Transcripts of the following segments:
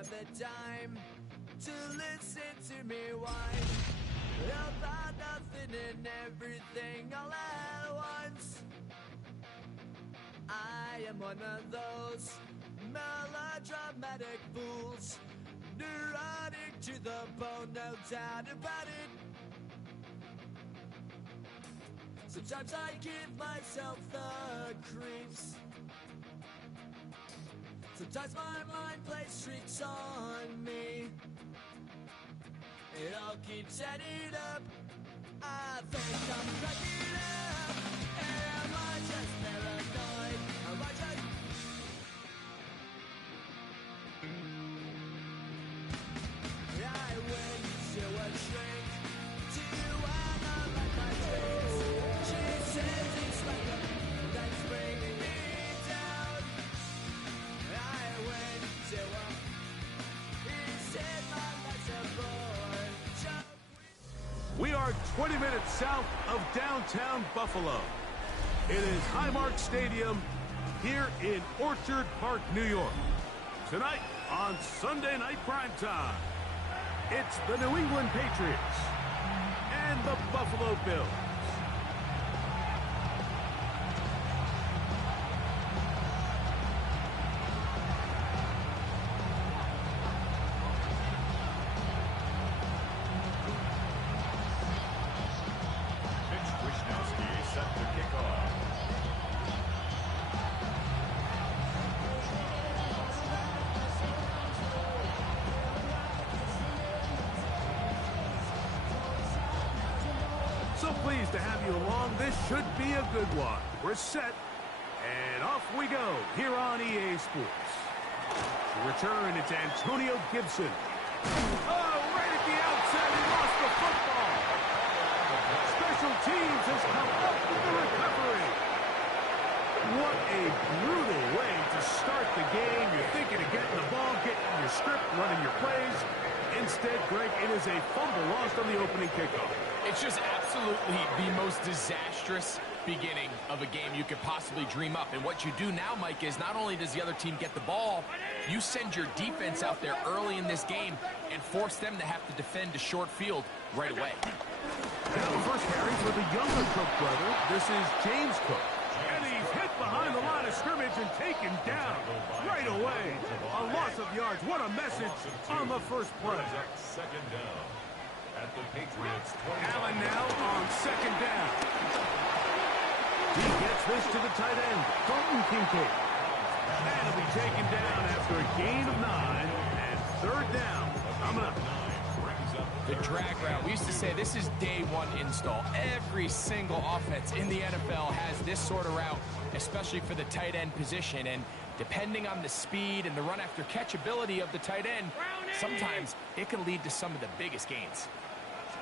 have the time to listen to me whine about nothing and everything all at once. I am one of those melodramatic fools, neurotic to the bone, no doubt about it. Sometimes I give myself the creeps. Sometimes my mind plays tricks on me. It all keeps adding up. I think I'm cracking up. Am I just paranoid? Am I just... I went to a shrink to analyze my dreams. She says it's like a that's bringing me down. I went to a... He said my life's a bore. We are 20 minutes south of downtown Buffalo. It is Highmark Stadium here in Orchard Park, New York. Tonight on Sunday Night Primetime, it's the New England Patriots and the Buffalo Bills. Pleased to have you along. This should be a good one. We're set, and off we go here on EA Sports. To return, it's Antonio Gibson. Oh, right at the outset, he lost the football. Special teams has come up with the recovery. What a brutal way to start the game. You're thinking of getting the ball, getting your script, running your plays. Instead, Greg, it is a fumble lost on the opening kickoff. It's just absolutely the most disastrous beginning of a game you could possibly dream up. And what you do now, Mike, is not only does the other team get the ball, you send your defense out there early in this game and force them to have to defend a short field right away. Now the first carry for the younger Cook brother. This is James Cook. And he's hit behind the line of scrimmage and taken down right away. A loss of yards. What a message on the first play. Second down at the Patriots 20. Allen now on second down. He gets this to the tight end, Colton Kincaid. And he'll be taken down after a gain of 9 and third down. Coming up. The drag route. We used to say this is day one install. Every single offense in the NFL has this sort of route, especially for the tight end position. And depending on the speed and the run after catch ability of the tight end, sometimes it can lead to some of the biggest gains.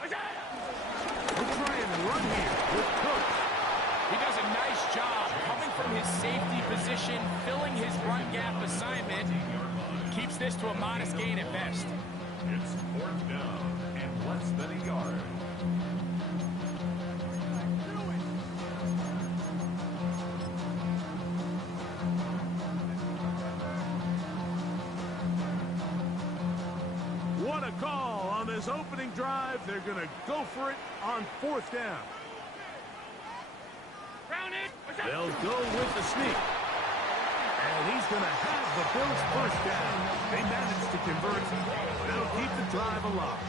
We'll try and run here with Cook. He does a nice job coming from his safety position, filling his run gap assignment. Keeps this to a modest gain at best. It's fourth down and less than a yard. What a call on this opening drive. They're going to go for it on fourth down. They'll go with the sneak. And he's going to have the Bills first down. They managed to convert. They'll keep the drive alive.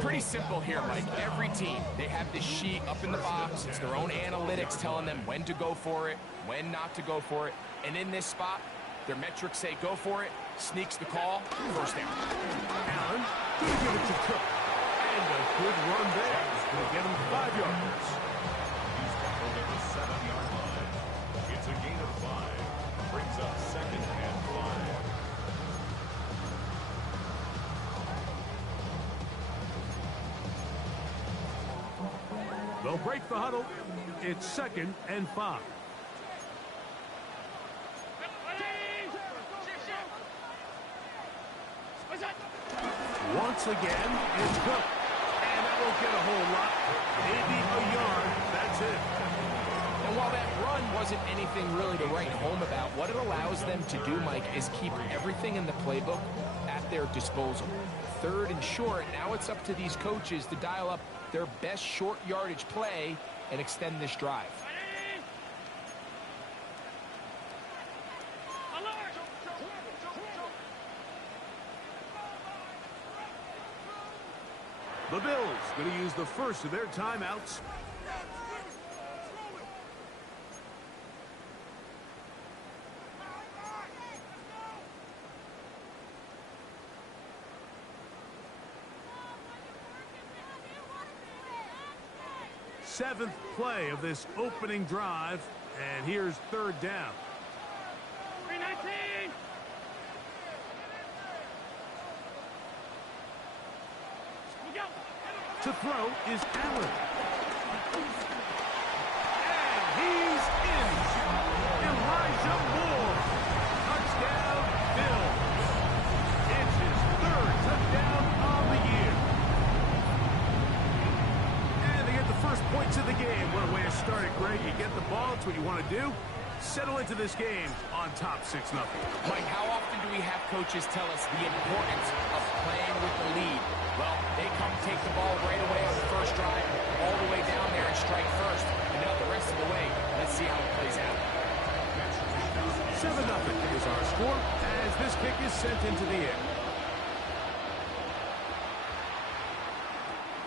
Pretty simple here, Mike. Every team, they have this sheet up in the box. It's their own analytics telling them when to go for it, when not to go for it. And in this spot, their metrics say go for it, sneaks the call, first down. Allen, going to give it to Cook. And a good run there. Going to get him 5 yards. He's tackled at the 7-yard line. It's a gain of 5. Brings up second and 5. They'll break the huddle. It's second and 5. Once again, it's Cook. And that won't get a whole lot. Maybe a yard. That's it. And while that run wasn't anything really to write home about, what it allows them to do, Mike, is keep everything in the playbook at their disposal. Third and short, now it's up to these coaches to dial up their best short yardage play and extend this drive. The Bills going to use the first of their timeouts. Seventh play of this opening drive, and here's third down. 319. To throw is Allen. And he's in. Elijah Moore. Touchdown, Bills. It's his third touchdown on the year. And they get the first points of the game. What a way to start it, Greg. You get the ball. It's what you want to do. Settle into this game on top 6-0. Mike, how often do we have coaches tell us the importance of playing with the lead? Well, they come take the ball right away on the first drive, all the way down there and strike first. And now the rest of the way, let's see how it plays out. 7-0 is our score as this kick is sent into the air.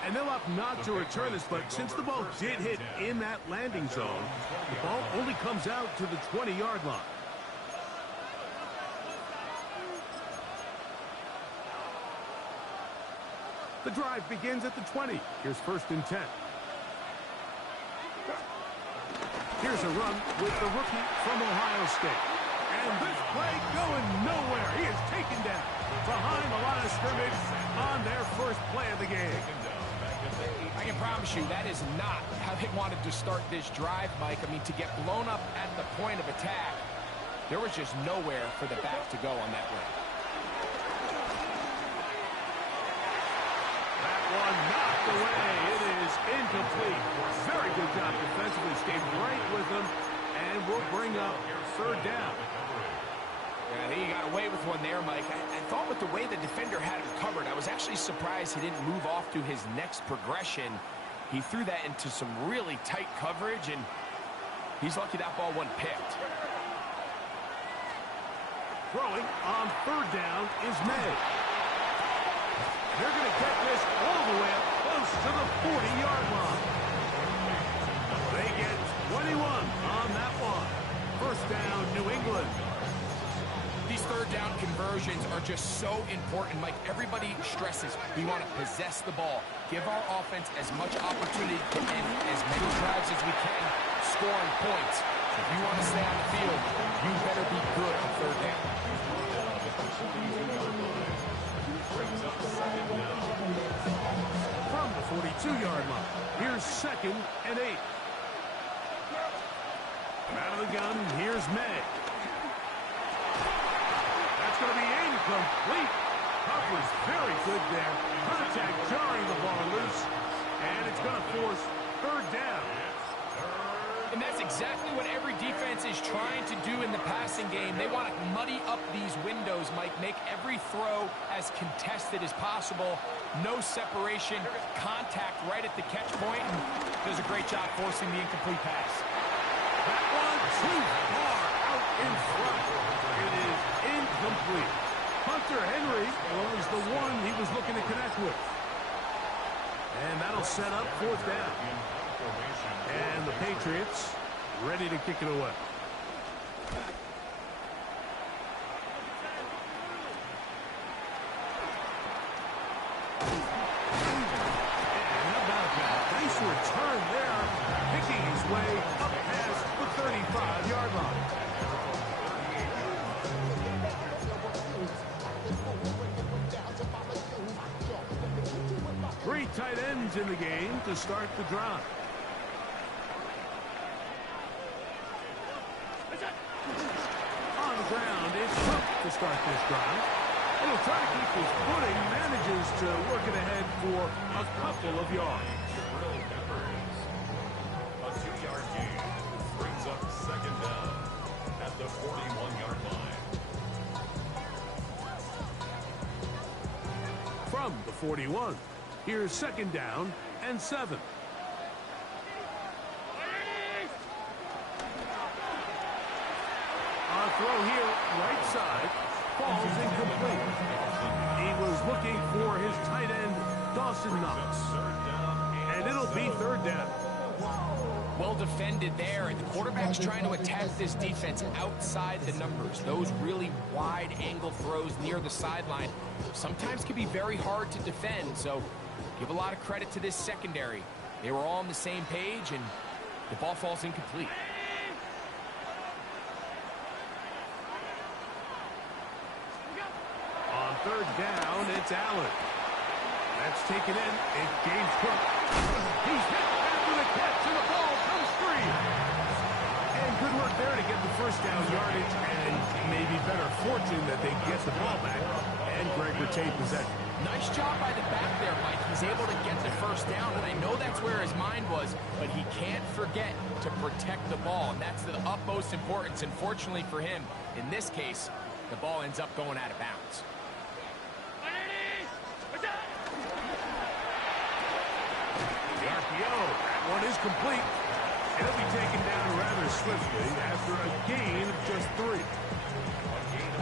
And they'll opt not to return this, but since the ball did hit in that landing zone, the ball only comes out to the 20-yard line. The drive begins at the 20. Here's first and 10. Here's a run with the rookie from Ohio State. And this play going nowhere. He is taken down behind the line of scrimmage on their first play of the game. I can promise you that is not how they wanted to start this drive, Mike. I mean, to get blown up at the point of attack, there was just nowhere for the back to go on that run. That one knocked away. It is incomplete. Very good job defensively. Stayed right with them, and will bring up third down. Yeah, I think he got away with one there, Mike. I thought with the way the defender had him covered, I was actually surprised he didn't move off to his next progression. He threw that into some really tight coverage, and he's lucky that ball wasn't picked. Throwing on third down is May. They're going to get this all the way up close to the 40-yard line. They get 21 on that one. First down, New England. These third down conversions are just so important, Mike. Everybody stresses we want to possess the ball, give our offense as much opportunity to end as many drives as we can, scoring points. If you want to stay on the field, you better be good on third down. From the 42-yard line, here's second and 8. Out of the gun, here's May. That's going to be incomplete. Coverage very good there. Contact jarring the ball loose, and it's going to force third down. And that's exactly what every defense is trying to do in the passing game. They want to muddy up these windows, Mike, make every throw as contested as possible. No separation, contact right at the catch point, and does a great job forcing the incomplete pass. That one too far out in front. It is incomplete. Hunter Henry was the one he was looking to connect with. And that'll set up fourth down. And the Patriots ready to kick it away. And how about that? Nice return there, picking his way up past the 35-yard line. Three tight ends in the game to start the drive. On the ground, it's Cook to start this drive. And he'll try to keep his footing, manages to work it ahead for a couple of yards. A 2-yard gain brings up second down at the 41. 41. Here's second down and 7. On throw here, right side, falls incomplete. He was looking for his tight end, Dawson Knox. And it'll be third down. Well defended there, and the quarterback's trying to attack this defense outside the numbers. Those really wide angle throws near the sideline sometimes can be very hard to defend, so give a lot of credit to this secondary. They were all on the same page, and the ball falls incomplete. On third down, it's Allen. That's taken in. It's James Cook. He's hit after the catch, and the ball comes free. And good work there to get the first down yardage, and maybe better fortune that they get the ball back, and Greg retained possession. Nice job by the back there, Mike. He's able to get the first down, and I know that's where his mind was, but he can't forget to protect the ball, and that's the utmost importance. And fortunately for him, in this case, the ball ends up going out of bounds. The RPO, that one is complete. It'll be taken down rather swiftly after a gain of just 3.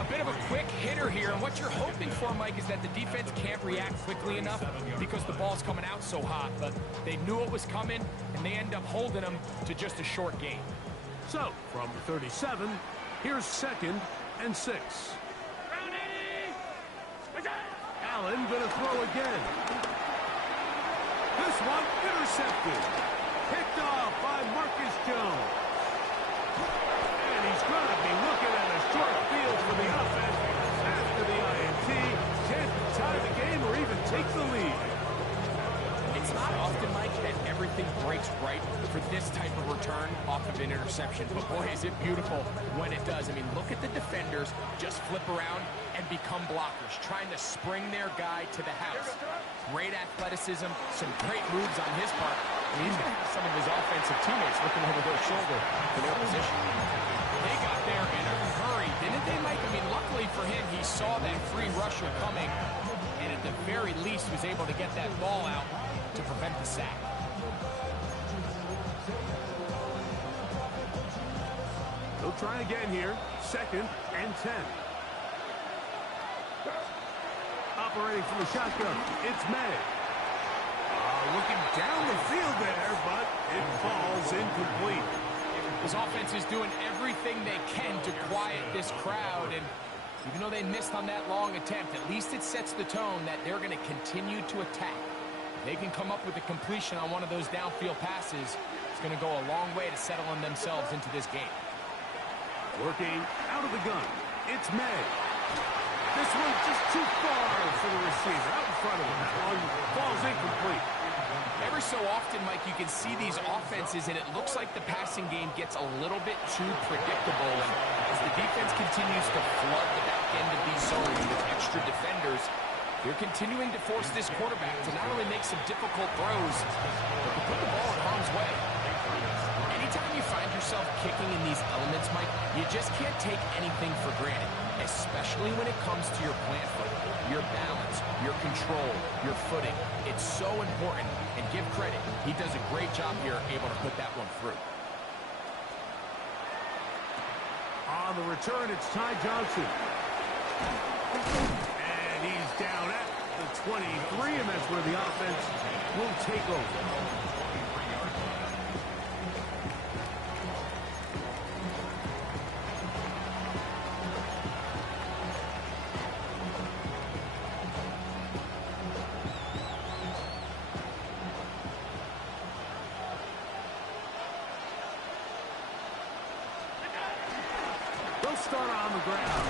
A bit of a quick hitter here, and what you're hoping for, Mike, is that the defense can't react quickly enough because the ball's coming out so hot, but they knew it was coming, and they end up holding them to just a short gain. So, from the 37, here's second and 6. Allen gonna throw again. This one intercepted. Picked off by Marcus Jones. And he's going to be looking at a short field for the offense after the INT. Can't tie the game or even take the lead. It's not often, Mike, that everything breaks right for this type of return off of an interception. But boy, is it beautiful when it does. I mean, look at the defenders just flip around and become blockers, trying to spring their guy to the house. Great athleticism, some great moves on his part. I mean, he's going to have some of his offensive teammates looking over their shoulder for their position. They got there in a hurry, didn't they, Mike? I mean, luckily for him, he saw that free rusher coming, and at the very least was able to get that ball out to prevent the sack. They'll try again here. Second and 10. Operating from the shotgun, it's May. Looking down the field there, but it falls incomplete. His offense is doing everything they can to quiet this crowd, and even though they missed on that long attempt, at least it sets the tone that they're going to continue to attack. If they can come up with a completion on one of those downfield passes, it's going to go a long way to settling themselves into this game. Working out of the gun, it's May. This one's just too far for the receiver, out in front of him. That one falls incomplete. Every so often, Mike, you can see these offenses, and it looks like the passing game gets a little bit too predictable. And as the defense continues to flood the back end of these zones with extra defenders, they're continuing to force this quarterback to not only make some difficult throws, but to put the ball in harm's way. Anytime you find yourself kicking in these elements, Mike, you just can't take anything for granted, especially when it comes to your plant foot, your balance, your control, your footing. It's so important, and give credit. He does a great job here, able to put that one through. On the return, it's Ty Johnson. And he's down at the 23, and that's where the offense will take over. Start on the ground.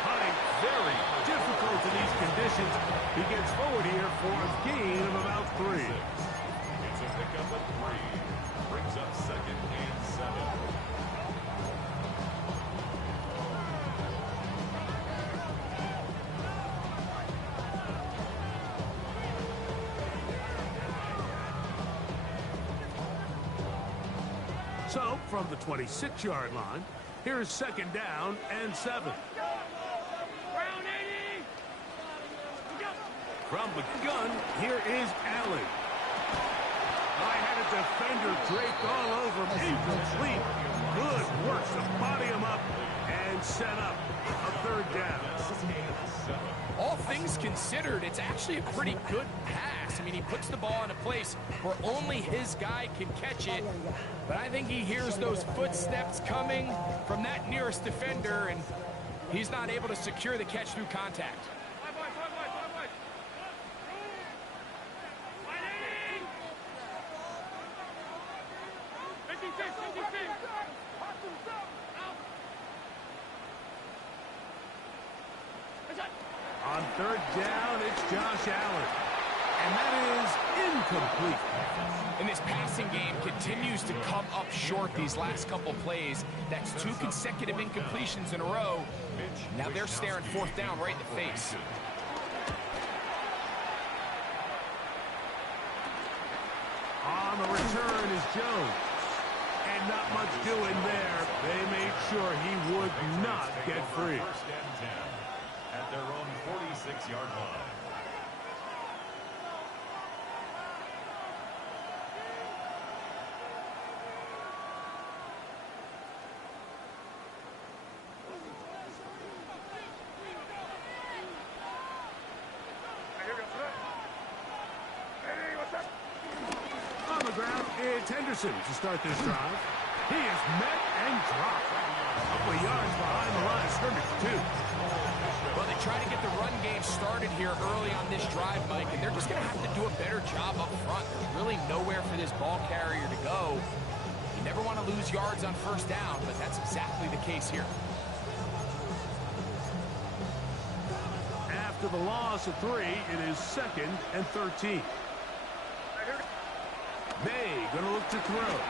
Hunting very difficult in these conditions. He gets forward here for a gain of about 3. It's a pickup of 3. Brings up second and 7. So, from the 26-yard line, here's second down and 7. From the gun, here is Allen. I had a defender draped all over him. Incomplete. Good work to body him up and set up a third down. All things considered, it's actually a pretty good pass. I mean, he puts the ball in a place where only his guy can catch it. But I think he hears those footsteps coming from that nearest defender, and he's not able to secure the catch through contact. On third down, it's Josh Allen. And that is incomplete. And this passing game continues to come up short these last couple plays. That's 2 consecutive incompletions in a row. Now they're staring fourth down right in the face. On the return is Jones. And not much doing there. They made sure he would not get free. First and 10 at their own 46-yard line. On the ground, it's Henderson to start this drive. He is met and dropped. A couple of yards behind the line of scrimmage, too. Well, they try to get the run game started here early on this drive, Mike, and they're just going to have to do a better job up front. There's really nowhere for this ball carrier to go. You never want to lose yards on first down, but that's exactly the case here. After the loss of 3, it is 2nd and 13. May going to look to throw.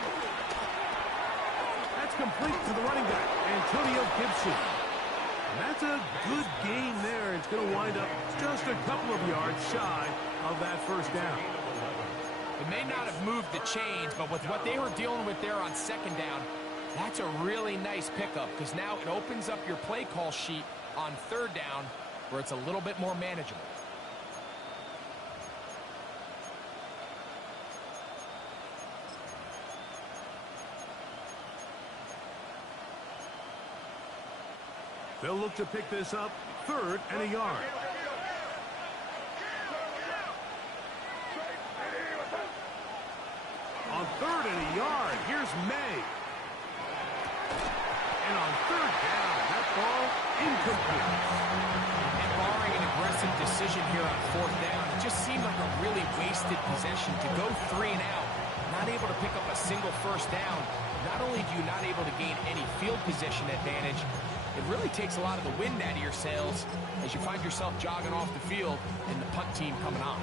That's complete to the running back, Antonio Gibson. And that's a good gain there. It's going to wind up just a couple of yards shy of that first down. It may not have moved the chains, but with what they were dealing with there on second down, that's a really nice pickup because now it opens up your play call sheet on third down where it's a little bit more manageable. They'll look to pick this up 3rd and a yard. On 3rd and a yard, here's May. And on 3rd down, that ball incomplete. And barring an aggressive decision here on 4th down, it just seemed like a really wasted possession to go 3 and out, not able to pick up a single first down. Not only do you not able to gain any field position advantage, it really takes a lot of the wind out of your sails as you find yourself jogging off the field and the punt team coming on.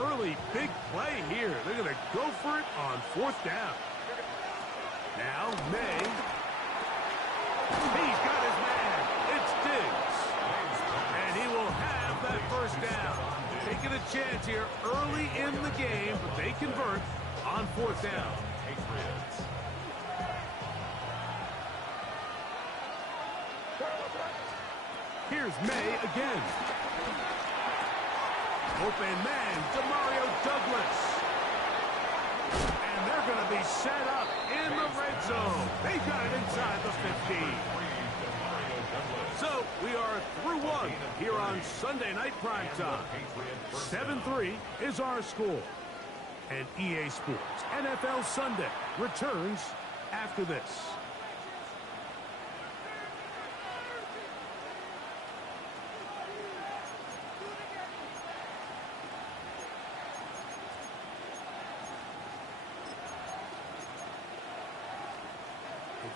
Early big play here. They're going to go for it on 4th down. Now, May. He's got his man. It's Diggs. And he will have that first down. Taking a chance here early in the game, but they convert on 4th down. Patriots. Here's May again. Open man, Demario Douglas. And they're going to be set up in the red zone. They got it inside the 15. So we are through 1 here on Sunday Night Primetime. 7-3 is our score. And EA Sports NFL Sunday returns after this.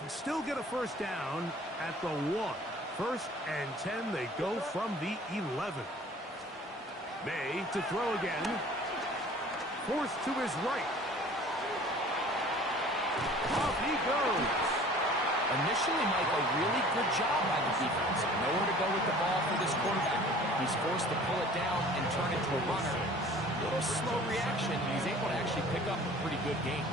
Still get a first down at the 1. 1st and 10, they go from the 11. May to throw again. Forced to his right. Off he goes. Initially, Mike, a really good job by the defense. Nowhere to go with the ball for this quarterback. He's forced to pull it down and turn into a runner. A little slow reaction, and he's able to actually pick up a pretty good game.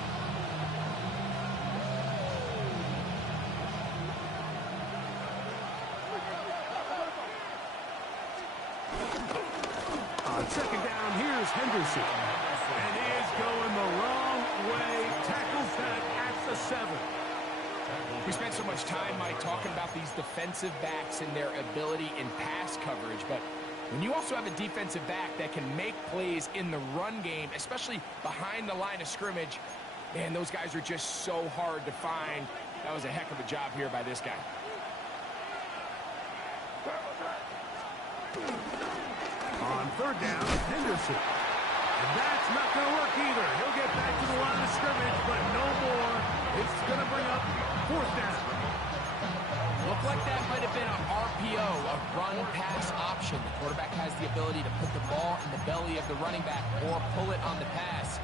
On second down, here's Henderson. And he is going the wrong way. Tackles that at the 7. We spent so much time, Mike, talking about these defensive backs and their ability in pass coverage, but when you also have a defensive back that can make plays in the run game, especially behind the line of scrimmage, man, those guys are just so hard to find. That was a heck of a job here by this guy. On third down, Henderson. And that's not going to work either. He'll get back to the line of scrimmage, but no more. It's going to bring up fourth down. Looked like that might have been an RPO, a run-pass option. The quarterback has the ability to put the ball in the belly of the running back or pull it on the pass.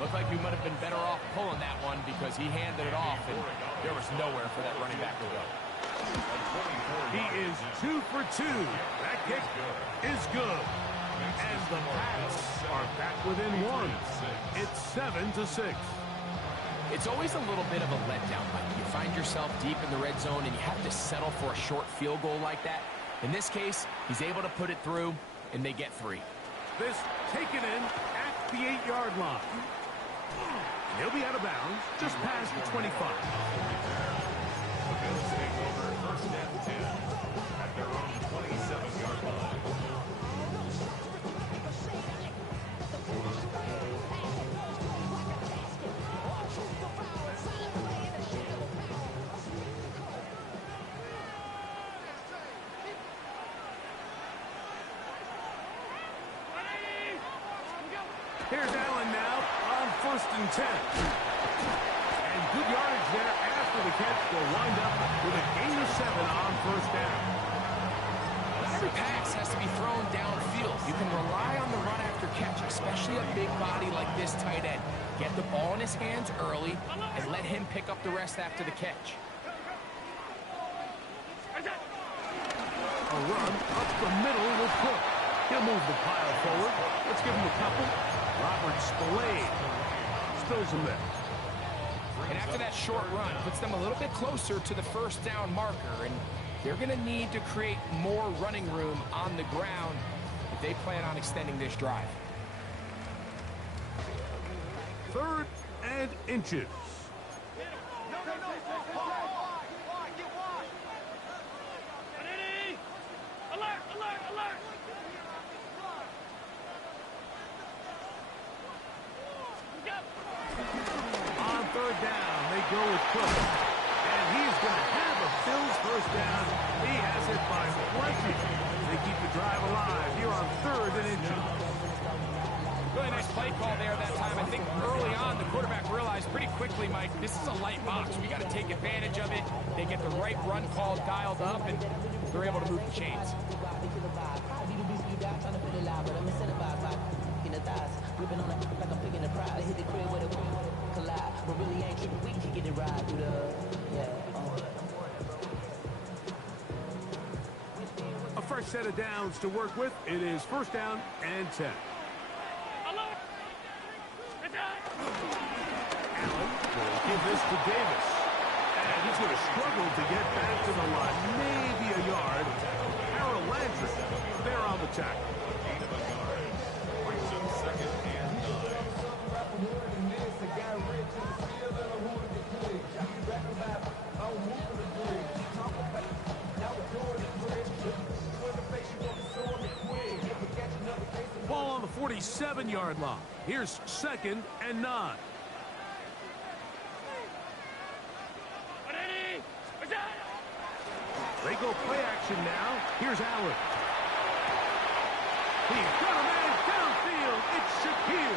Looked like he might have been better off pulling that one because he handed it off, and there was nowhere for that running back to go. He is 2 for 2. That kick is good. And the Pats are back within 1. It's 7-6. It's always a little bit of a letdown, Mike. You find yourself deep in the red zone and you have to settle for a short field goal like that. In this case, he's able to put it through, and they get 3. This taken in at the 8-yard line. He'll be out of bounds just past the 25. The Bills take over first and 10 at their own 27-yard line. Here's Allen now on first and 10. And good yardage there after the catch. Will wind up with a gain of 7 on first down. Every pass has to be thrown downfield. You can rely on the run after catch, especially a big body like this tight end. Get the ball in his hands early and let him pick up the rest after the catch. A run up the middle with Cook. He'll move the pile forward. Let's give him a couple. Robert Spillane spills him there. And after that short run, puts them a little bit closer to the first down marker, and they're going to need to create more running room on the ground if they plan on extending this drive. 3rd and inches. On third down, they go with Cook. And he's going to have a Bills first down. He has it by plenty. They keep the drive alive here on 3rd and inches. Really nice play call there that time. I think early on, the quarterback realized pretty quickly, Mike, this is a light box. We got to take advantage of it. They get the right run call dialed up, and they're able to move the chains. A fresh set of downs to work with. It is first down and 10. Allen will give this to Davis. And he's going to struggle to get back to the line. Maybe a yard. Harold Landry there on the tackle. Gain of a yard. Brings him second and 9. Ball on the 47-yard line. Here's 2nd and 9. They go play action now. Here's Allen. He's got a man downfield. It's Shakir.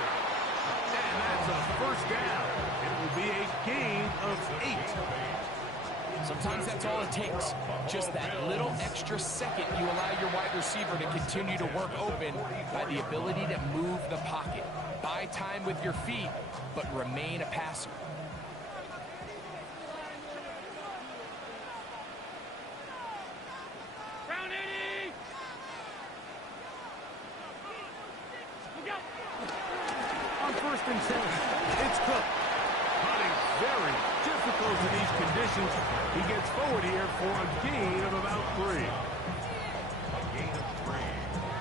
And that's a first down. It will be a gain of 8. Sometimes that's all it takes. Just that little extra second you allow your wide receiver to continue to work open by the ability to move the pocket. Buy time with your feet, but remain a passer. On first and 10, it's Cook. Hunting very difficult in these conditions. He gets forward here for a gain of about 3. A gain of 3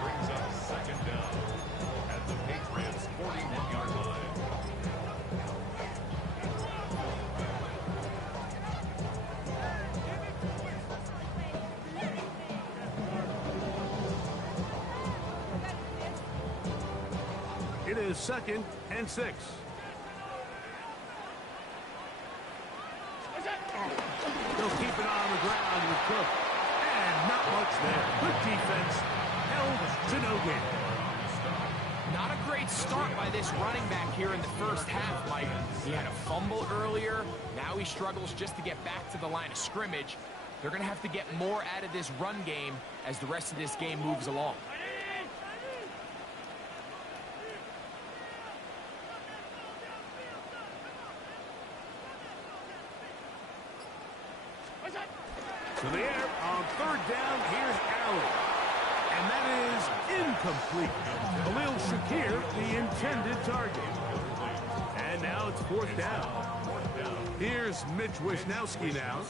brings up second down. It is 2nd and 6. They'll keep it on the ground with Cook. And not much there. Good defense. Held to no gain. Not a great start by this running back here in the first half, Mike. He had a fumble earlier. Now he struggles just to get back to the line of scrimmage. They're going to have to get more out of this run game as the rest of this game moves along. To the air on 3rd down. Here's Allen. And that is incomplete. Khalil Shakir, the intended target. And now it's 4th down. Here's Mitch Wisnowski now,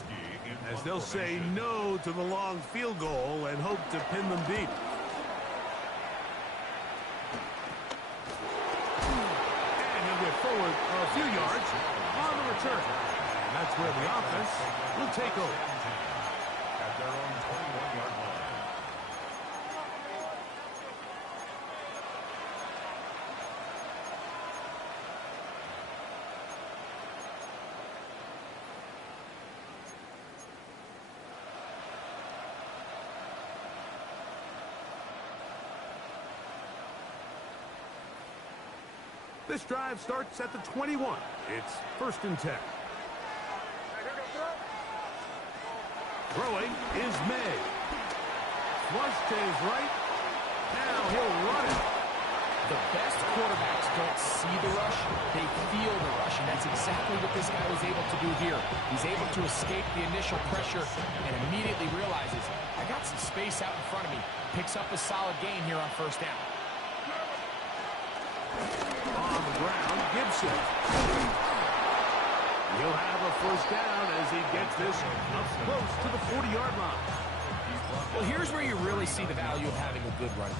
as they'll say no to the long field goal and hope to pin them deep. And he'll get forward a few yards on the return. And that's where the offense will take over. At their own 21-yard line. This drive starts at the 21. It's 1st and 10. Throwing is May. Flush to his right. Now he'll run it. The best quarterbacks don't see the rush, they feel the rush, and that's exactly what this guy was able to do here. He's able to escape the initial pressure and immediately realizes, I got some space out in front of me. Picks up a solid gain here on 1st down. On the ground, Gibson. He'll have a 1st down as he gets this up close to the 40-yard line. Well, here's where you really see the value of having a good run.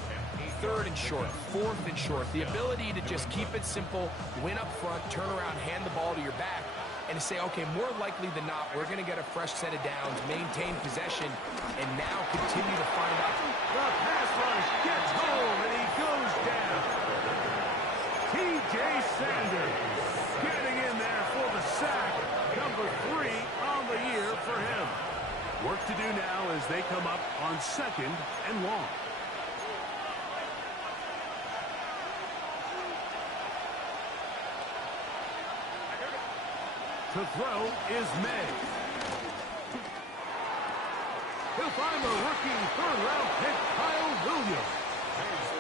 3rd and short, 4th and short. The ability to just keep it simple, win up front, turn around, hand the ball to your back, and to say, okay, more likely than not, we're going to get a fresh set of downs, maintain possession, and now continue to find out. The pass rush gets home, and he goes down. T.J. Sanders getting in there for the sack. Number 3 on the year for him. Work to do now as they come up on 2nd and long. To throw is May. He'll find the rookie 3rd-round pick, Kyle Williams.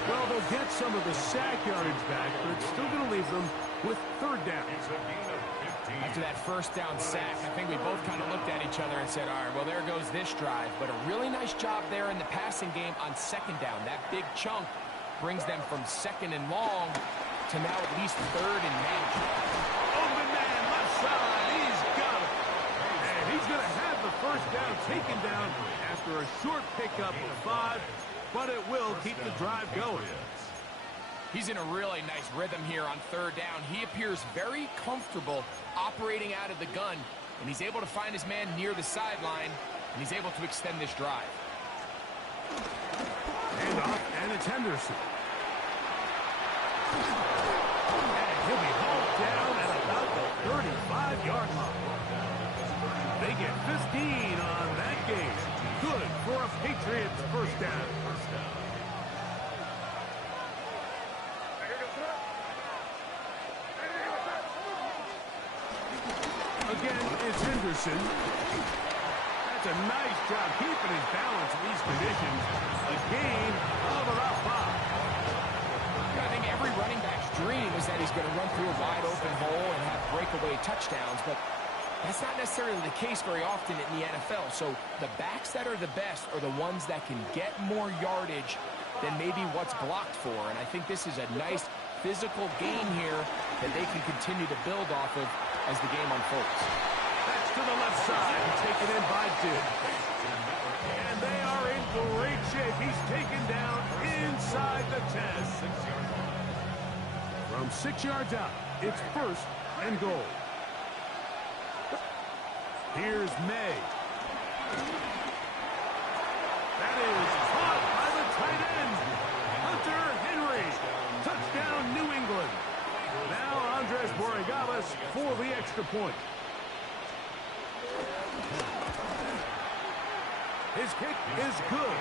Well, they'll get some of the sack yardage back, but it's still going to leave them with 3rd down. After that 1st down sack, I think we both kind of looked at each other and said, all right, well, there goes this drive. But a really nice job there in the passing game on 2nd down. That big chunk brings them from 2nd and long to now at least 3rd and manageable. Open man, left side, he's got it. And he's going to have the 1st down taken down after a short pickup of 5, but it will keep the drive going. He's in a really nice rhythm here on 3rd down. He appears very comfortable operating out of the gun, and he's able to find his man near the sideline, and he's able to extend this drive. Hand off, and it's Henderson. And he'll be hauled down at about the 35-yard line. They get 15 on that game. Good for a Patriots 1st down. Again, it's Henderson. That's a nice job keeping his balance in these conditions. A gain of about 5. I think every running back's dream is that he's going to run through a wide open hole and have breakaway touchdowns, but that's not necessarily the case very often in the NFL. So the backs that are the best are the ones that can get more yardage than maybe what's blocked for. And I think this is a nice physical gain here that they can continue to build off of as the game unfolds. That's to the left side, taken in by Dibb. And they are in great shape. He's taken down inside the 10. From 6 yards out, it's 1st and goal. Here's May. That is caught by the tight end, Hunter Henry. Touchdown, New England. Regalis for the extra point. His kick is good,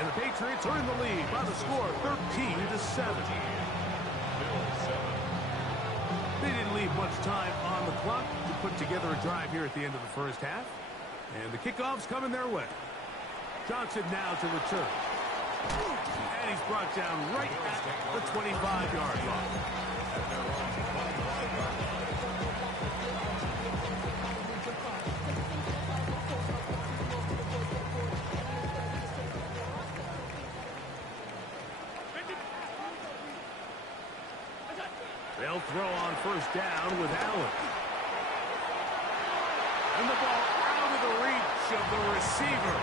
and the Patriots are in the lead by the score of 13-7. They didn't leave much time on the clock to put together a drive here at the end of the first half, and the kickoff's coming their way. Johnson now to return, and he's brought down right at the 25-yard line. They'll throw on first down with Allen. And the ball out of the reach of the receiver.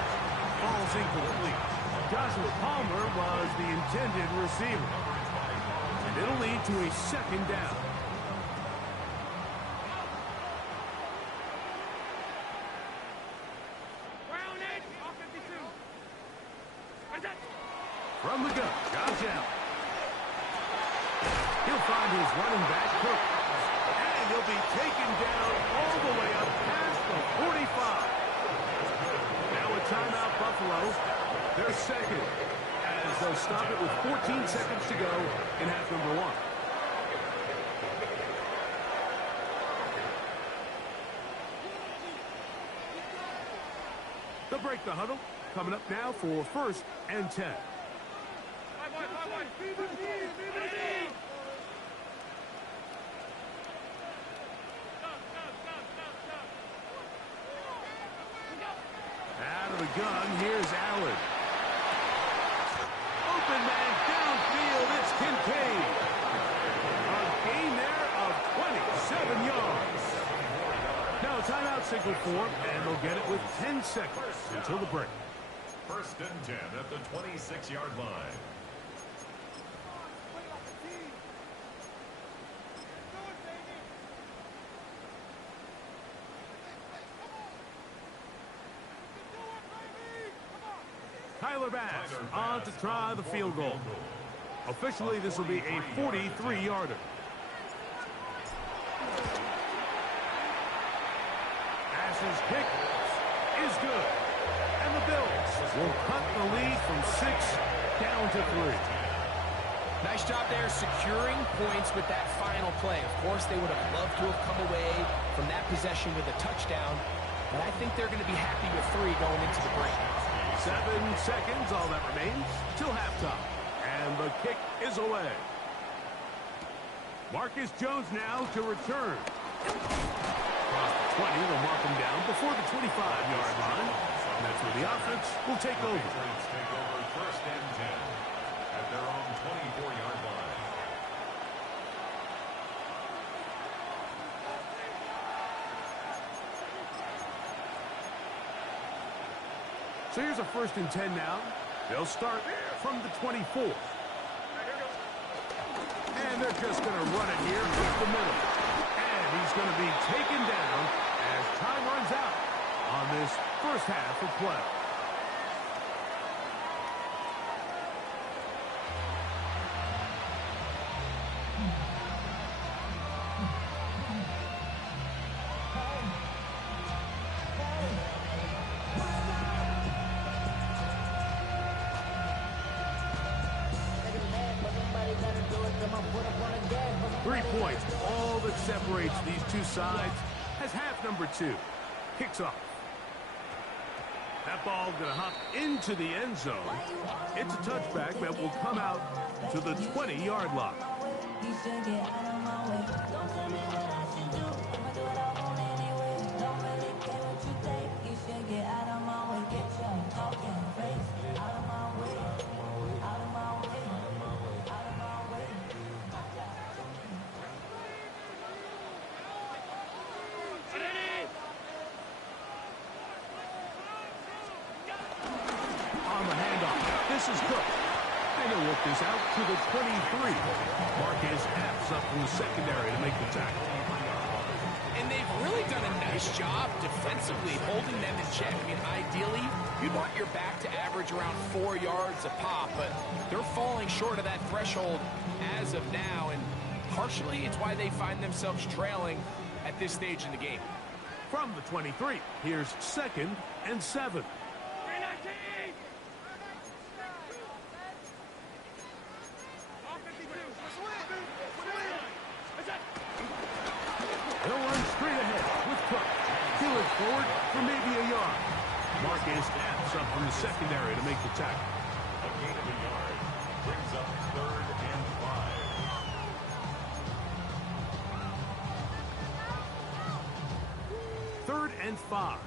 Ball's incomplete. Joshua Palmer was the intended receiver. And it'll lead to a second down. From the gun, Josh Allen. He'll find his running back, Cook. And he'll be taken down all the way up past the 45. Now a timeout, Buffalo. They're second, as they'll stop it with 14 seconds to go in half number one. They'll break the huddle. Coming up now for 1st and 10. Out of the gun, here's Allen. Open man downfield, it's Kincaid. A gain there of 27 yards. Now a timeout signal for him, and they'll get it with 10 seconds until the break. 1st and 10 at the 26-yard line. Tyler Bass on to try the field goal. Officially, this will be a 43-yarder. Bass's kick is good. And the Bills will cut the lead from 6 down to 3. Nice job there securing points with that final play. Of course, they would have loved to have come away from that possession with a touchdown, but I think they're going to be happy with 3 going into the break. 7 seconds, all that remains, till halftime. And the kick is away. Marcus Jones now to return. Across the 20, they'll mark him down before the 25-yard line. And that's where the offense will take over. Patriots take over 1st and 10 at their own 24-yard line. So here's a 1st and 10 now. They'll start from the 24. And they're just going to run it here up the middle. And he's going to be taken down as time runs out on this first half of play. Points, all that separates these two sides, as half number 2 kicks off. That ball going to hop into the end zone. It's a touchback that will come out to the 20-yard line. This is Cook. And he'll work this out to the 23. Marquez Epps up from the secondary to make the tackle. And they've really done a nice job defensively holding them in check. I mean, ideally, you'd want your back to average around 4 yards a pop, but they're falling short of that threshold as of now. And partially it's why they find themselves trailing at this stage in the game. From the 23, here's 2nd and 7. He'll run straight ahead with Cook. He'll look forward for maybe a yard. Marcus Epps up from the secondary to make the tackle. A gain of a yard brings up 3rd and 5. 3rd and 5.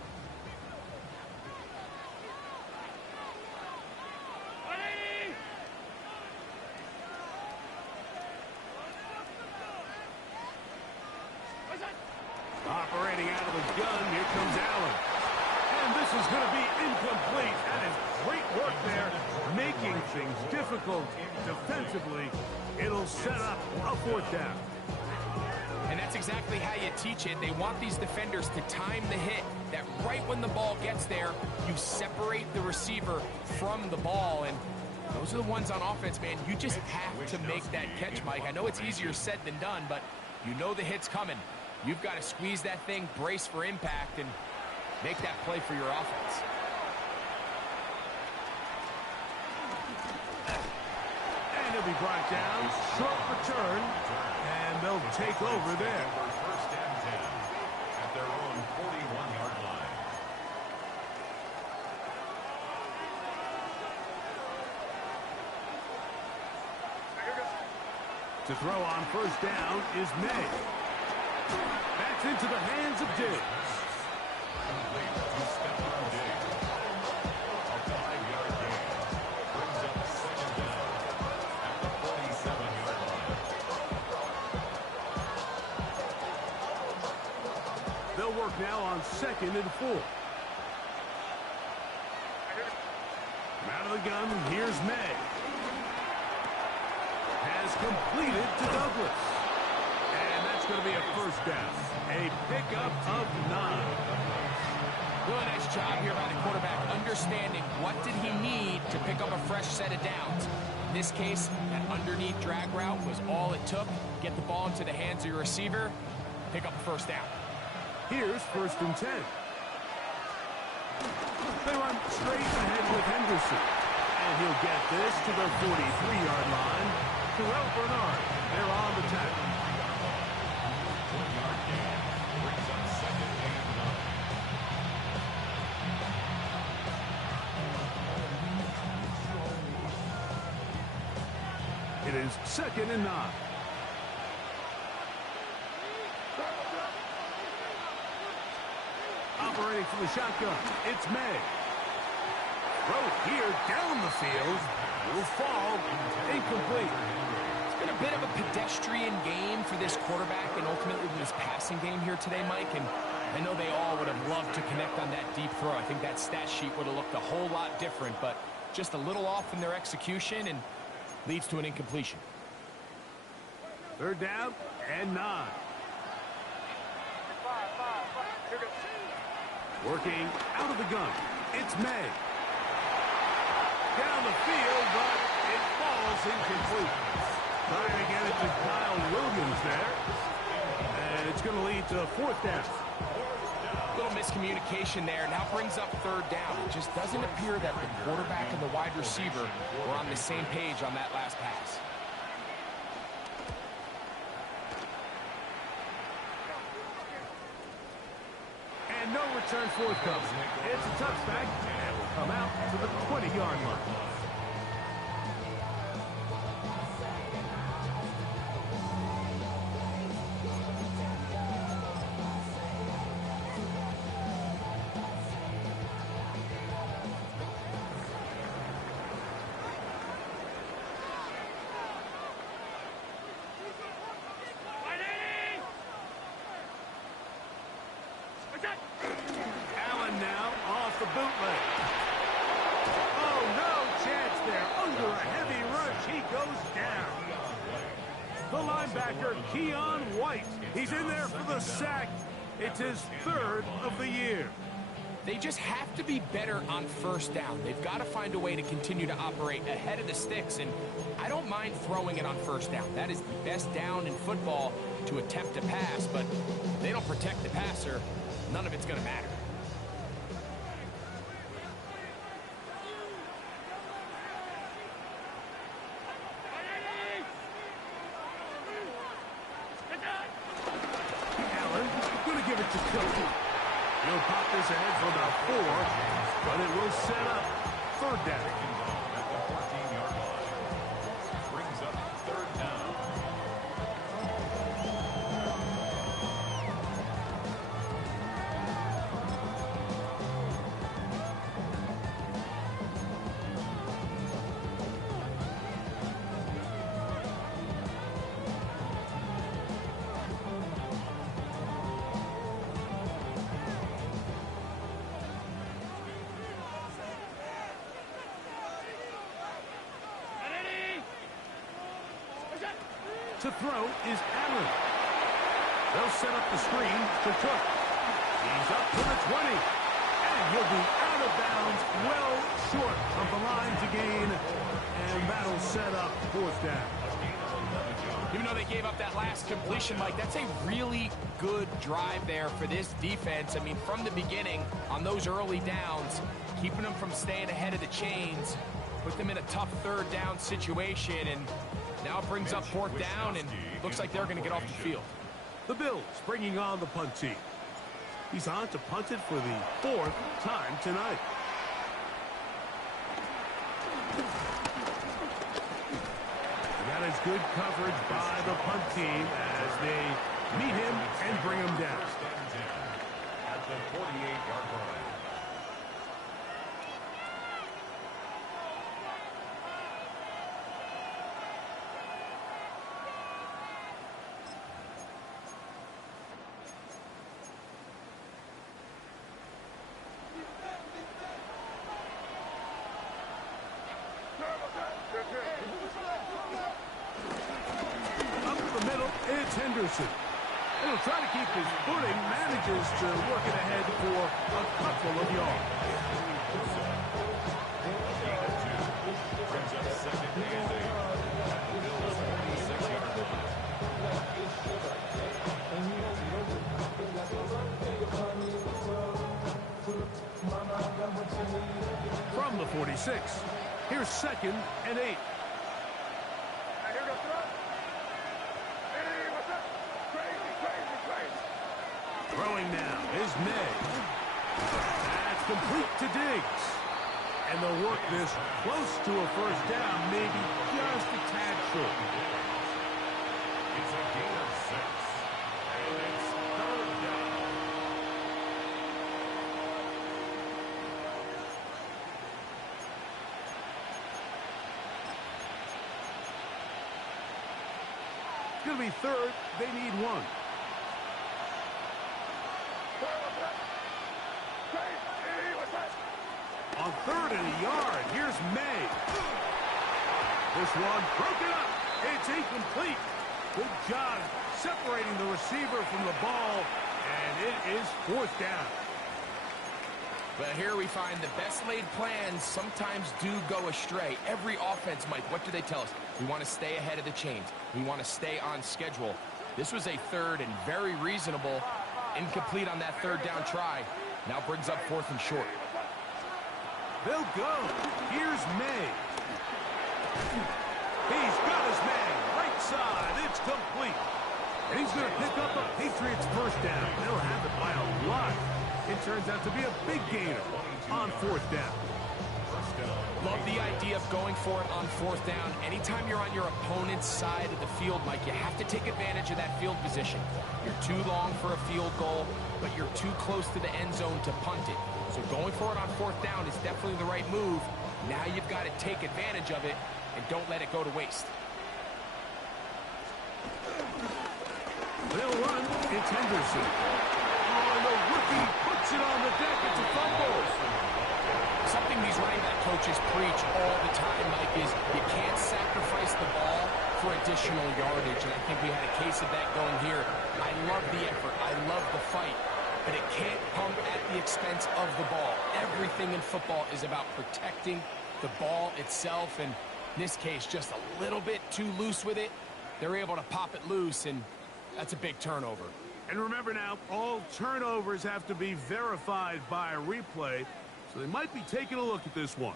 Operating out of the gun, here comes Allen. And this is going to be incomplete. That is great work there, making things difficult defensively. It'll set up a 4th down. And that's exactly how you teach it. They want these defenders to time the hit, that right when the ball gets there, you separate the receiver from the ball. And those are the ones on offense, man. You just have to make that catch, Mike. I know it's easier said than done, but you know the hit's coming. You've got to squeeze that thing, brace for impact, and make that play for your offense. And he'll be brought down. Short return. And they'll take over there. 1st and 10 at their own 41-yard line. To throw on 1st down is May. That's into the hands of Diggs. Complete to Stephon Diggs. A 5-yard gain brings up 2nd down at the 47-yard line. They'll work now on 2nd and 4. Out of the gun, here's May. Has completed to Douglas. And that's going to be a 1st down. A pickup of 9. Really nice job here by the quarterback, understanding what did he need to pick up a fresh set of downs. In this case, that underneath drag route was all it took. Get the ball into the hands of your receiver, pick up a 1st down. Here's 1st and 10. They run straight ahead with Henderson. And he'll get this to the 43-yard line. Terrell Bernard, they're on the tackle. 1-yard gain brings up 2nd and 9. It is 2nd and 9. Operating from the shotgun, it's May. Throw here down the field. Will fall incomplete. It's been a bit of a pedestrian game for this quarterback and ultimately his passing game here today, Mike. And I know they all would have loved to connect on that deep throw. I think that stat sheet would have looked a whole lot different, but just a little off in their execution and leads to an incompletion. 3rd down and 9. Working out of the gun, it's May. Down the field, but it falls incomplete. Trying to get it to Kyle Williams there. And it's going to lead to a 4th down. A little miscommunication there. Now brings up 3rd down. It just doesn't appear that the quarterback and the wide receiver were on the same page on that last pass. And no return forthcoming. It's a touchback, and will come out to the 20-yard line. Allen now off the bootleg. Oh, no chance there. Under a heavy rush, he goes down. The linebacker, Keon White. He's in there for the sack. It's his 3rd of the year. They just have to be better on first down. They've got to find a way to continue to operate ahead of the sticks, and I don't mind throwing it on first down. That is the best down in football to attempt a pass, but if they don't protect the passer, none of it's going to matter. Allen going to give it to Coach. He'll pop this ahead for about 4, but it will set up third down. At the 14-yard line. Brings up third down. To throw is Allen. They'll set up the screen to Cook. He's up to the 20. And he'll be out of bounds, well short of the line to gain. And that'll set up fourth down. Even though they gave up that last completion, Mike, that's a really good drive there for this defense. I mean, from the beginning, on those early downs, keeping them from staying ahead of the chains, put them in a tough third down situation, and now it brings up fourth down, and looks like they're going to get off the field. The Bills bringing on the punt team. He's on to punt it for the 4th time tonight. And that is good coverage by the punt team as they meet him and bring him down. At the 48-yard line. Up the middle, it's Henderson. And he'll try to keep his footing, manages to work it ahead for a couple of yards. Brings up second and 8. At the Bills' 46-yard line. From the 46, here's second and 8. Throwing now is May. That's complete to Diggs. And they'll work this close to a first down, maybe just a tad short. It's a gain of 6. And it's third down. It's going to be third. They need 1. On third and a yard, here's May. This one broken up. It's incomplete. Good job separating the receiver from the ball, and it is fourth down. But here we find the best laid plans sometimes do go astray. Every offense, Mike, what do they tell us? We want to stay ahead of the chains. We want to stay on schedule. This was a third and very reasonable. Incomplete on that third down try. Now brings up fourth and short. They'll go. Here's May. He's got his man. Right side. It's complete. And he's going to pick up a Patriots first down. They'll have it by a lot. It turns out to be a big gainer on fourth down. Love the idea of going for it on fourth down. Anytime you're on your opponent's side of the field, Mike, you have to take advantage of that field position. You're too long for a field goal, but you're too close to the end zone to punt it. So going for it on fourth down is definitely the right move. Now you've got to take advantage of it and don't let it go to waste. They'll run. It's Henderson. Oh, the rookie puts it on the deck. It's a fumble. Something these running back coaches preach all the time, Mike, is you can't sacrifice the ball for additional yardage, and I think we had a case of that going here. I love the effort. I love the fight. but it can't come at the expense of the ball. Everything in football is about protecting the ball itself, and in this case, just a little bit too loose with it. They're able to pop it loose, and that's a big turnover. And remember now, all turnovers have to be verified by a replay, so they might be taking a look at this one.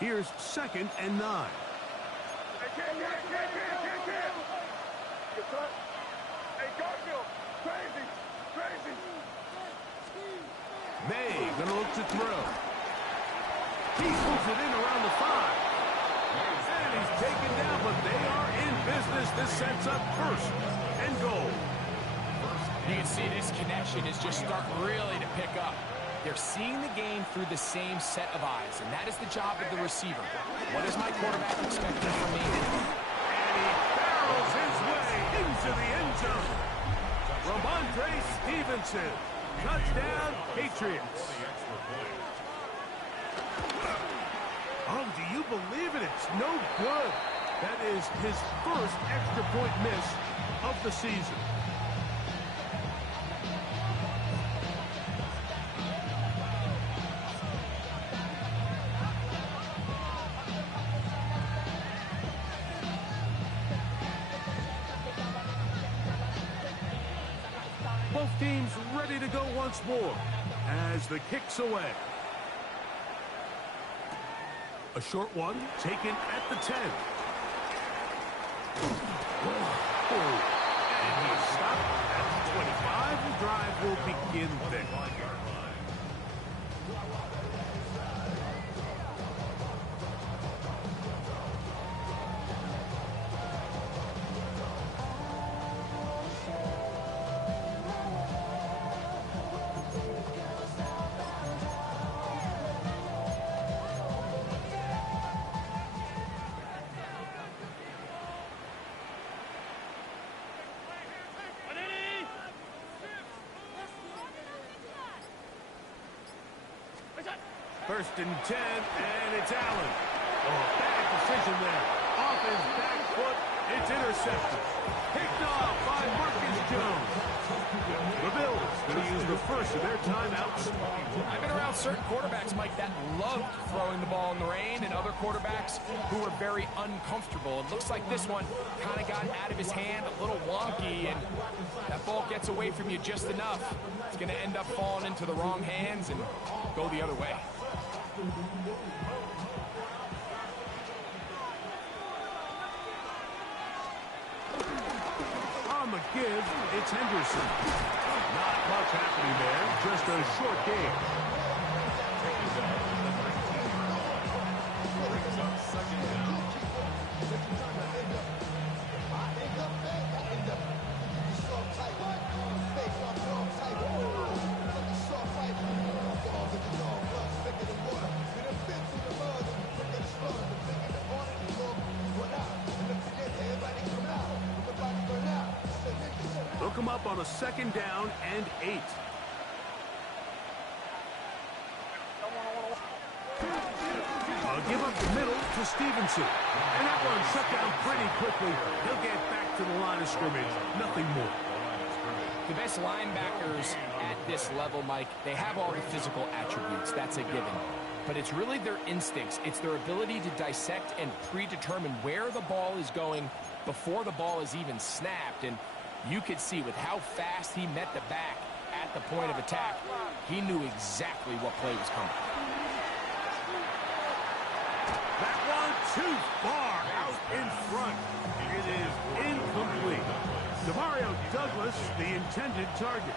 Here's 2nd and 9. May gonna look to throw. He moves it in around the 5. And he's taken down, but they are in business. This sets up 1st and goal. You can see this connection is just starting really to pick up. They're seeing the game through the same set of eyes, and that is the job of the receiver. What is my quarterback expecting from me? And he barrels his way into the end zone. Ramondre Stevenson. Touchdown, Patriots. Oh, do you believe it? It's no good. That is his 1st extra point miss of the season. Both teams ready to go once more as the kick's away. A short one taken at the 10. And he's stopped at the 25. The drive will begin there. First and 10, and it's Allen. Oh, bad decision there. Off his back foot, it's intercepted. Picked off by Marcus Jones. The Bills going to use the first of their timeouts. I've been around certain quarterbacks, Mike, that loved throwing the ball in the rain, and other quarterbacks who were very uncomfortable. It looks like this one kind of got out of his hand, a little wonky, and that ball gets away from you just enough. It's going to end up falling into the wrong hands and go the other way. On the give, it's Henderson. Not much happening there, just a short game. They'll come up on a 2nd down and 8. Give up the middle to Stevenson. And that one shut down pretty quickly. He'll get back to the line of scrimmage. Nothing more. The best linebackers at this level, Mike, they have all the physical attributes. That's a given. But it's really their instincts. It's their ability to dissect and predetermine where the ball is going before the ball is even snapped. And you could see with how fast he met the back at the point of attack, he knew exactly what play was coming. That one too far out in front. It is incomplete. Demario Douglas, the intended target.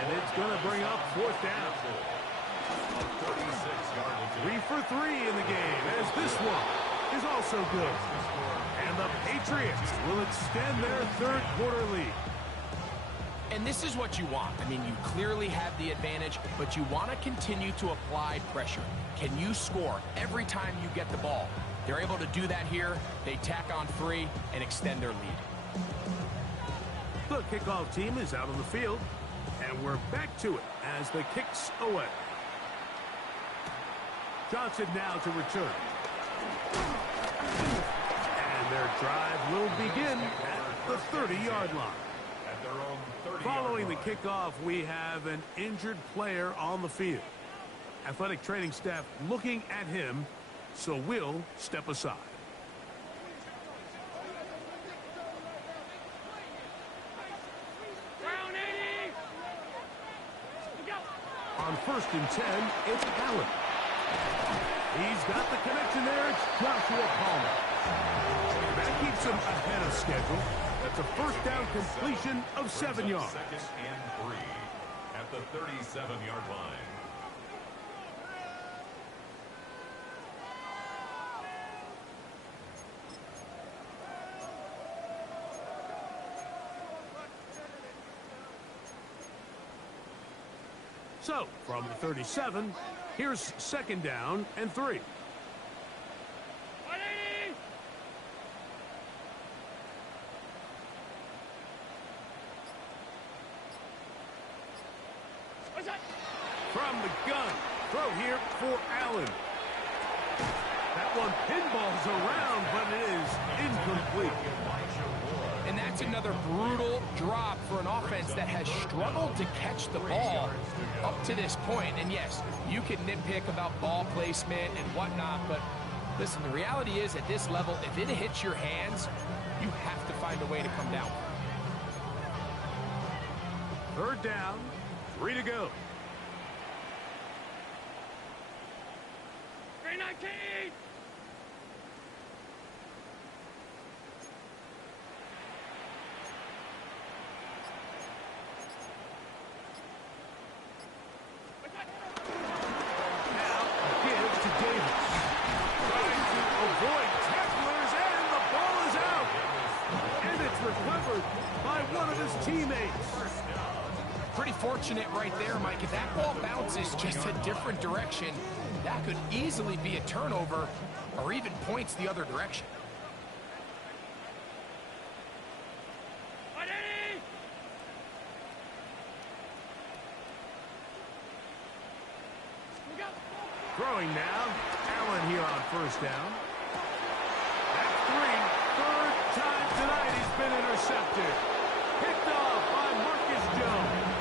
And it's going to bring up 4th down. 3 for 3 in the game, as this one is also good. And the Patriots will extend their 3rd quarter lead. And this is what you want. I mean, you clearly have the advantage, but you want to continue to apply pressure. Can you score every time you get the ball? They're able to do that here. They tack on 3 and extend their lead. The kickoff team is out on the field, and we're back to it as the kick's away. Johnson now to return. And their drive will begin at the 30-yard line. Following the kickoff, we have an injured player on the field. Athletic training staff looking at him, so we'll step aside. On 1st and 10, it's Allen. He's got the connection there. It's Joshua Palmer. That keeps him ahead of schedule. That's a first down completion of 7 yards. 2nd and 3 at the 37-yard line. So, from the 37, here's 2nd down and 3. From the gun, throw here for Allen. That one pinballs around, but it is incomplete. And that's another brutal drop for an offense that has struggled to catch the ball up to this point. And yes, you can nitpick about ball placement and whatnot, but listen, the reality is at this level, if it hits your hands, you have to find a way to come down. 3rd down, 3 to go. By one of his teammates. Pretty fortunate right there, Mike. If that ball bounces just a different direction, that could easily be a turnover or even points the other direction. Throwing now, Allen here on 1st down. That's 3. 3rd time tonight he's been intercepted. Picked off by Marcus Jones.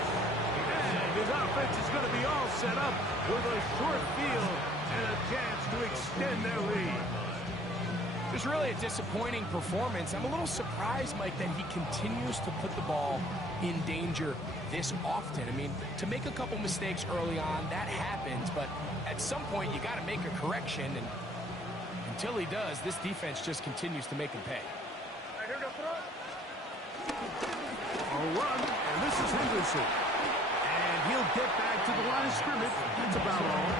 And his offense is going to be all set up with a short field and a chance to extend their lead. It was really a disappointing performance. I'm a little surprised, Mike, that he continues to put the ball in danger this often. I mean, to make a couple mistakes early on, that happens, but at some point you got to make a correction, and until he does, this defense just continues to make him pay. A run, and this is Henderson. And he'll get back to the line of scrimmage. That's about all.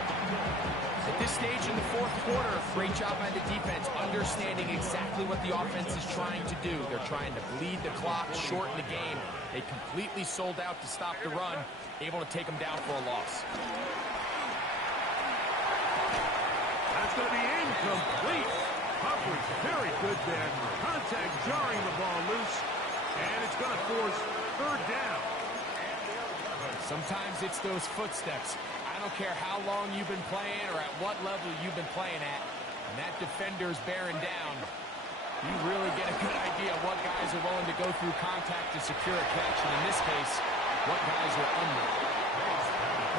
At this stage in the 4th quarter, great job by the defense, understanding exactly what the offense is trying to do. They're trying to bleed the clock, shorten the game. They completely sold out to stop the run, able to take them down for a loss. That's going to be incomplete. Coverage very good there. Contact jarring the ball loose. And it's going to force 3rd down. Sometimes it's those footsteps. I don't care how long you've been playing or at what level you've been playing at. When that defender's bearing down, you really get a good idea of what guys are willing to go through contact to secure a catch. And in this case, what guys are under.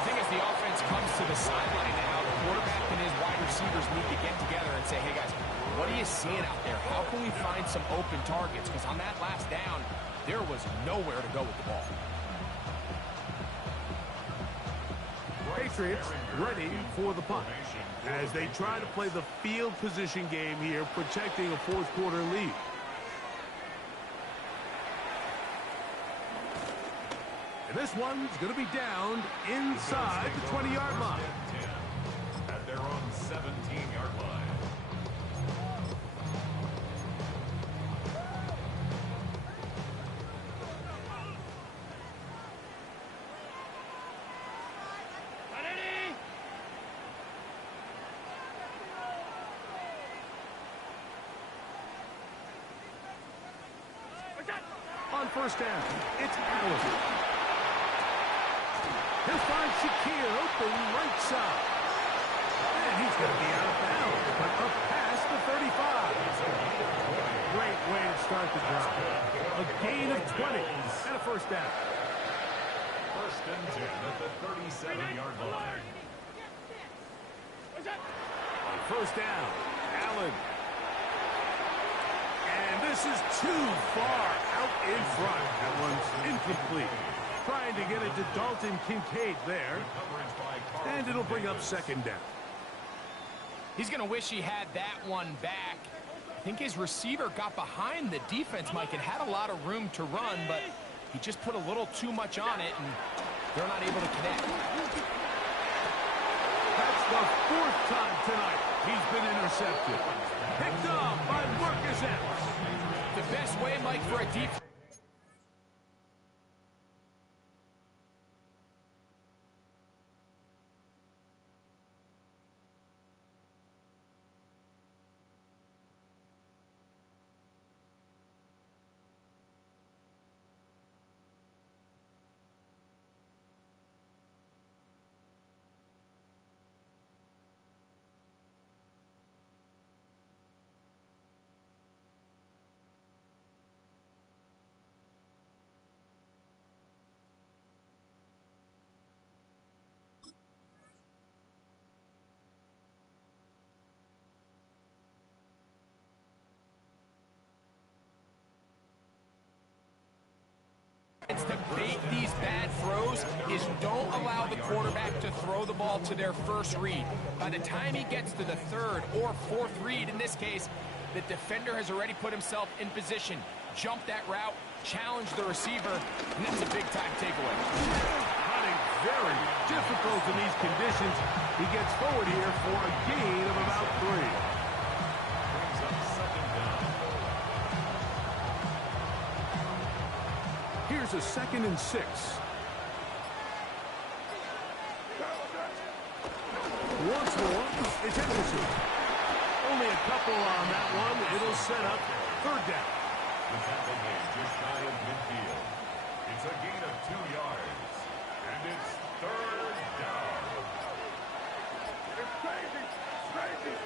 The thing is, the offense comes to the sideline now. The quarterback and his wide receivers need to get together and say, hey, guys, what are you seeing out there? How can we find some open targets? Because on that last down, there was nowhere to go with the ball. Patriots ready for the punt as they try to play the field position game here, protecting a 4th quarter lead. And this one's going to be down inside the 20-yard line. At their own 17-yard line. first down. It's Allen. He'll find Shakir open right side. And he's going to be out of bounds, but up past the 35. Great way to start the drive. A gain of 20 and a first down. First and 10 at the 37-yard line. On first down, Allen. And this is too far out in front. That one's incomplete. Trying to get it to Dalton Kincaid there. And it'll bring up second down. He's going to wish he had that one back. I think his receiver got behind the defense, Mike, and had a lot of room to run, but he just put a little too much on it, and they're not able to connect. That's the fourth time tonight he's been intercepted. Picked off by Marcus Epps. The best way, Mike, for a defense. To bait these bad throws is don't allow the quarterback to throw the ball to their first read. By the time he gets to the third or fourth read, in this case, the defender has already put himself in position, jumped that route, challenged the receiver, and that's a big-time takeaway. Hunting very difficult in these conditions. He gets forward here for a gain of about 3. Brings up second down. Here's a 2nd and 6. Once more, it's Henderson. Only a couple on that one. It'll set up third down. The tackle made just shy of midfield. It's a gain of 2 yards. And it's third down. It's crazy. Crazy.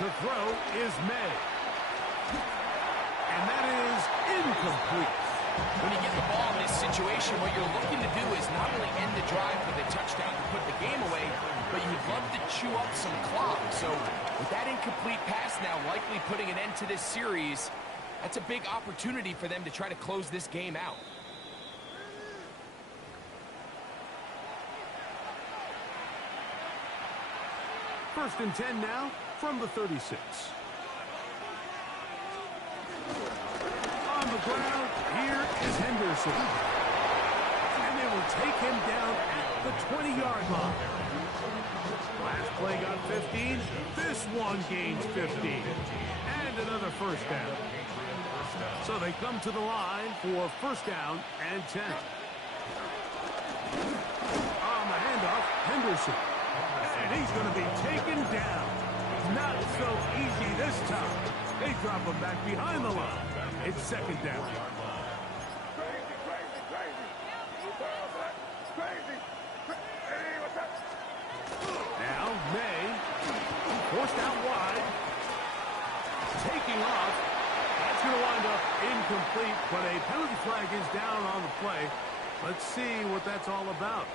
To throw is May. And that is incomplete. When you get the ball in this situation, what you're looking to do is not only end the drive with a touchdown to put the game away, but you'd love to chew up some clock. So with that incomplete pass now likely putting an end to this series, that's a big opportunity for them to try to close this game out. First and 10 now from the 36. On the ground, here is Henderson. And they will take him down at the 20-yard line. Last play got 15. This one gains 15. And another first down. So they come to the line for first down and 10. On the handoff, Henderson. And he's going to be taken down. Not so easy this time. They drop him back behind the line. It's second down. Now May forced out wide. Taking off. That's going to wind up incomplete, but a penalty flag is down on the play. Let's see what that's all about.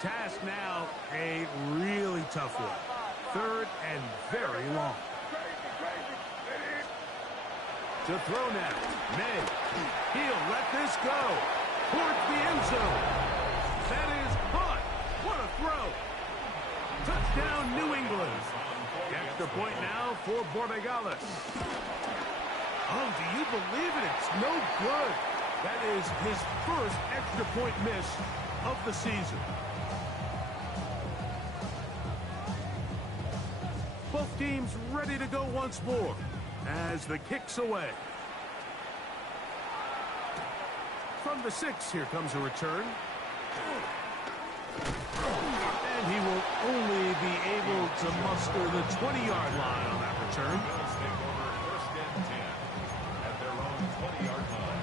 The task now, a really tough one. Third and very long. To throw now. May. He'll let this go. Towards the end zone. That is caught. What a throw. Touchdown, New England. Extra point now for Borregales. Oh, do you believe it? It's no good. That is his first extra point miss of the season. Both teams ready to go once more as the kick's away. From the 6, here comes a return. And he will only be able to muster the 20-yard line on that return. Bills take over first and 10 at their own 20-yard line.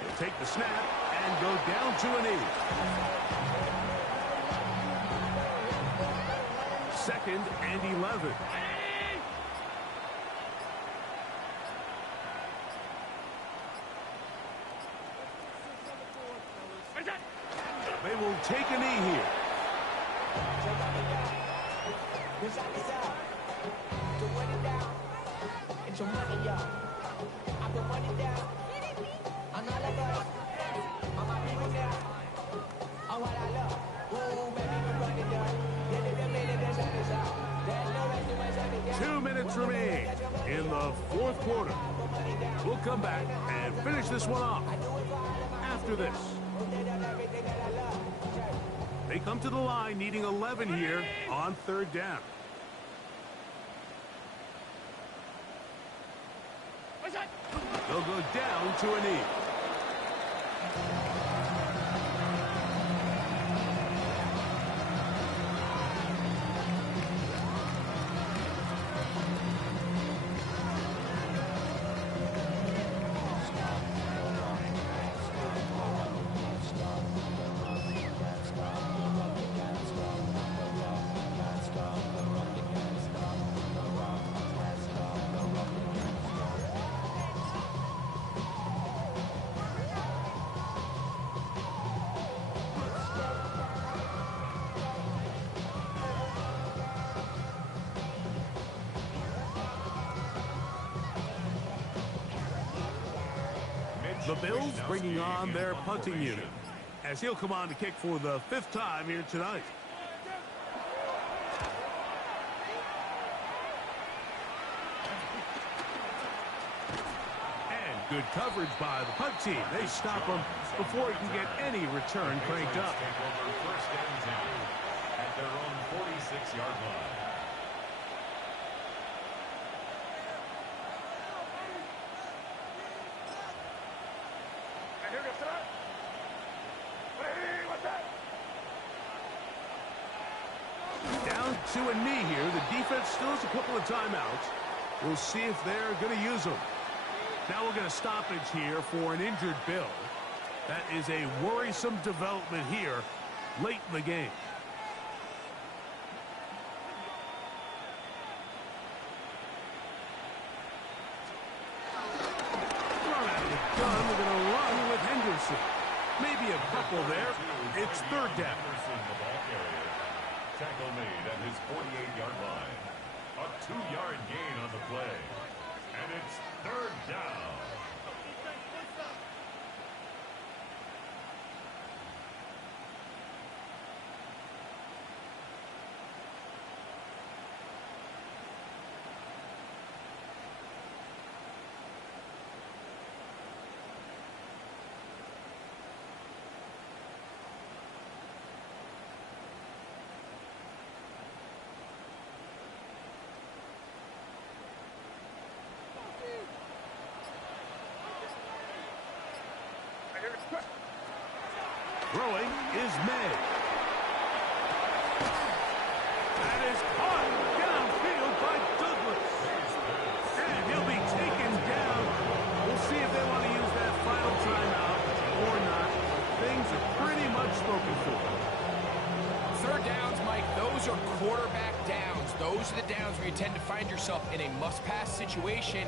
He'll take the snap and go down to a knee. Second and 11. They will take a knee here. Two minutes remain in the fourth quarter. We'll come back and finish this one off after this. They come to the line needing 11 here on third down. They'll go down to a knee. The Bills bringing on their punting unit, as he'll come on to kick for the 5th time here tonight. And good coverage by the punt team. They stop him before he can get any return cranked up. Take over first and 10 at their own 46-yard line. Down to a knee here. The defense still has a couple of timeouts. We'll see if they're going to use them. Now we'll get a stoppage here for an injured Bill. That is a worrisome development here late in the game. Run out of the gun. We're going to run with Henderson. Maybe a couple there. It's third down. Henderson, the ball carrier. Tackle made at his 48-yard line. A 2-yard gain on the play. And it's third down. Throwing is May. That is caught downfield by Douglas. And he'll be taken down. We'll see if they want to use that final timeout or not. Things are pretty much spoken for. Third downs, Mike, those are quarterback downs. Those are the downs where you tend to find yourself in a must-pass situation.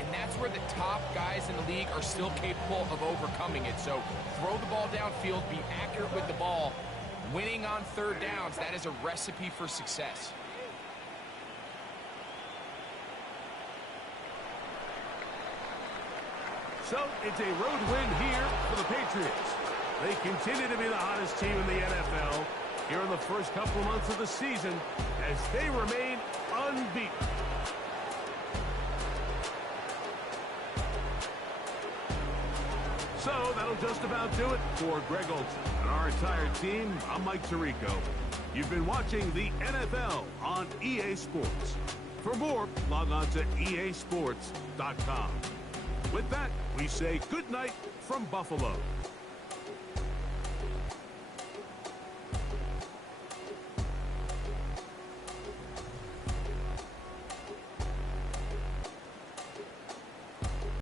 And that's where the top guys in the league are still capable of overcoming it. So throw the ball downfield, be accurate with the ball. Winning on third downs, that is a recipe for success. So it's a road win here for the Patriots. They continue to be the hottest team in the NFL here in the first couple of months of the season as they remain unbeaten. So that'll just about do it for Greg Olson and our entire team. I'm Mike Tirico. You've been watching the NFL on EA Sports. For more, log on to easports.com. With that, we say good night from Buffalo.